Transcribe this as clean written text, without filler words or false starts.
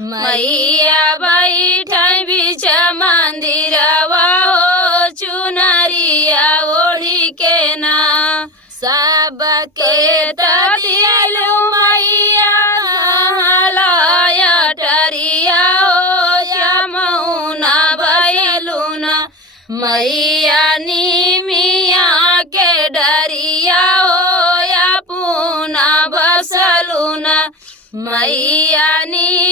मैया बैठै बीच मंदिरवा हो चुनरिया ओढ़ी के ना सबके दिलु मैया लया टरिया हो यमुना भयलुना मैया निमिया के डरिया हो या पुना बसलुना मैया नी